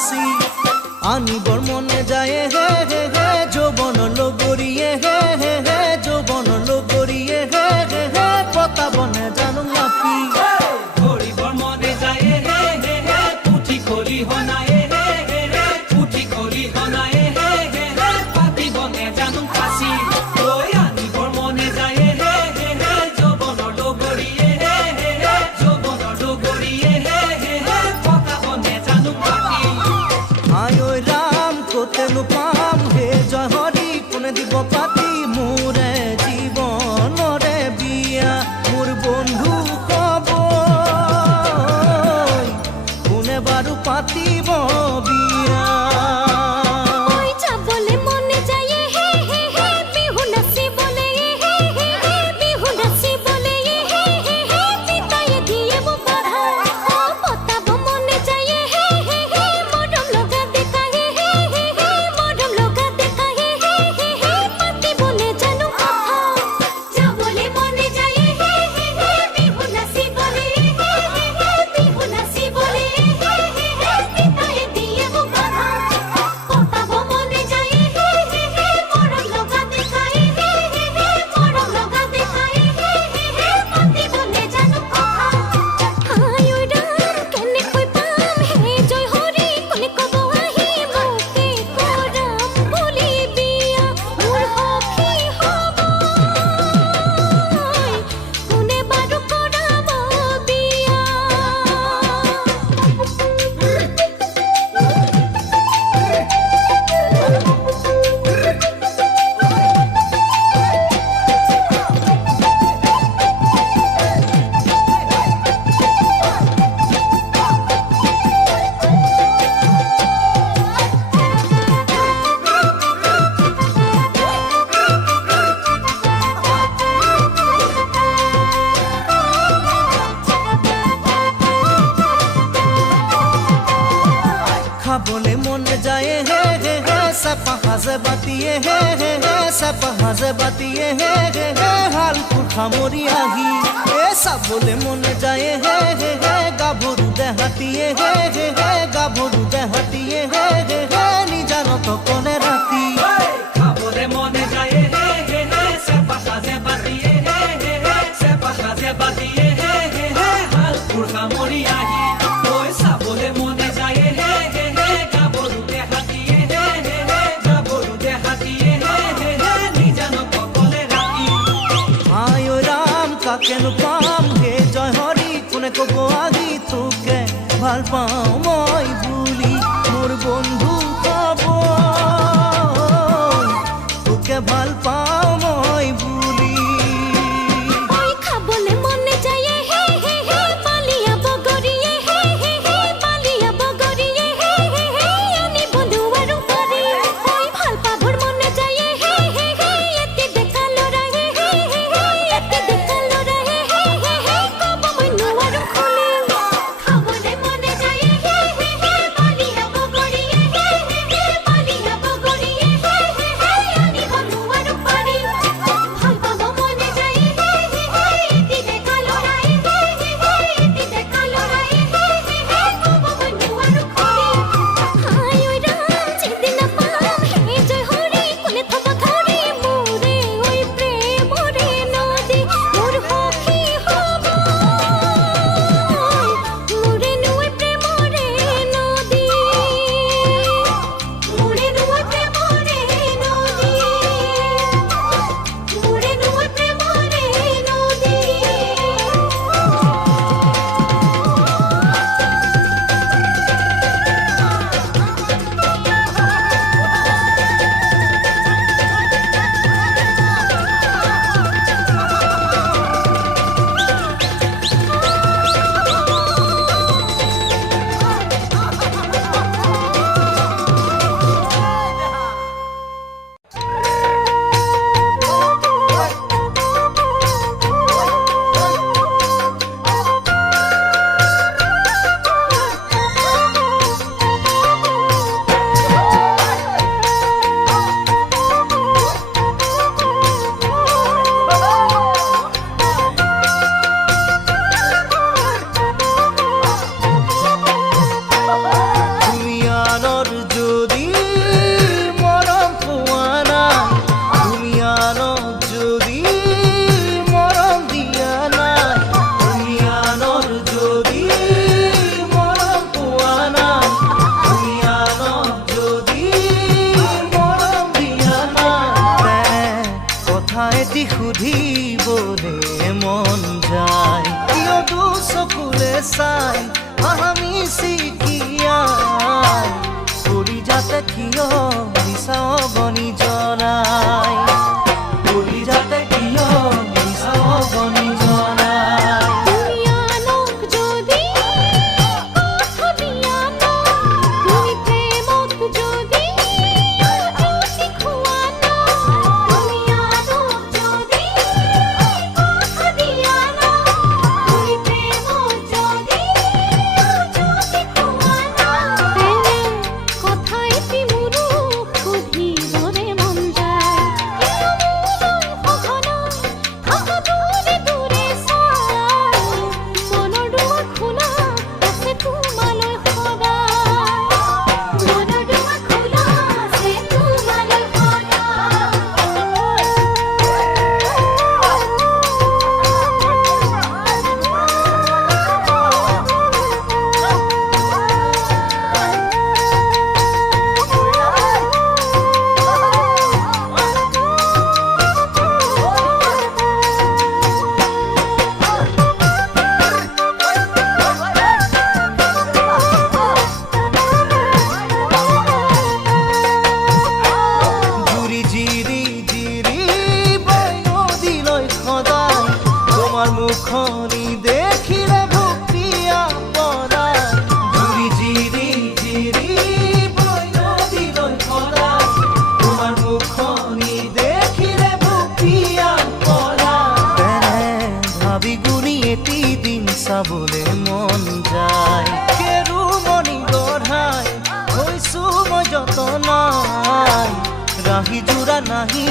ফাঁসি আনিবৰ মনে যায় হে হে হে যৌবন লগৰিয়ে হে হে হে যৌবন লগৰিয়ে হে হে হে পতাবনে জানো নাপি ধৰিবৰ মনে যায় হে হে হে পুঠি খলি হনায়ে হে হে হে পুঠি খলি হনায়ে হে হে হে পাতিবনে জানো ফাঁসি ঐ আনিবৰ মনে যায় হে হে হে যৌবন লগৰিয়ে হে হে হে যৌবন লগৰিয়ে হে হে হে পতাবনে জানো নাপি আই ঐ ৰাম কতেনো পাম হে জয় হৰি কোনে দিব পাতি মোৰে জীৱনৰে বিয়া মোৰ বন্ধু কব কোনে বাৰু পাতিব বিয়া খাবলে মন যায় হে হে হে চাপা হাজে বাতিয়ে হে হে হে চাপা হাজে বাতিয়ে হে হে হে হালপুৰ সামৰি আহি এ চাবলে মন যায় হে হে হে গাভৰু দেহাতিয়ে হে হে হে গাভৰু দেহাতিয়ে হে হে হে নিজানত কলে ৰাতি খাবলে মনে যায় হে হে হে চেপা সাজে বাতিয়ে হে হে হে চেপা সাজে বাতিয়ে হে হে হে হালপুৰ সামৰি আহি ঐ চাবলে মনে যায় হে হে হে গাভৰু দেহাতিয়ে হে হে হে গাভৰু দেহাতিয়ে হে হে হে নিজানত কলে ৰাতি আই ঐ ৰাম কাকেনো পাম হে জয় হৰি কোনে কব আহি তোকে ভাল পাওঁ মই বুলি মোৰ বন্ধু কব তোকে ভাল পাওঁ মই বুলি নাহি জোড়া নাহি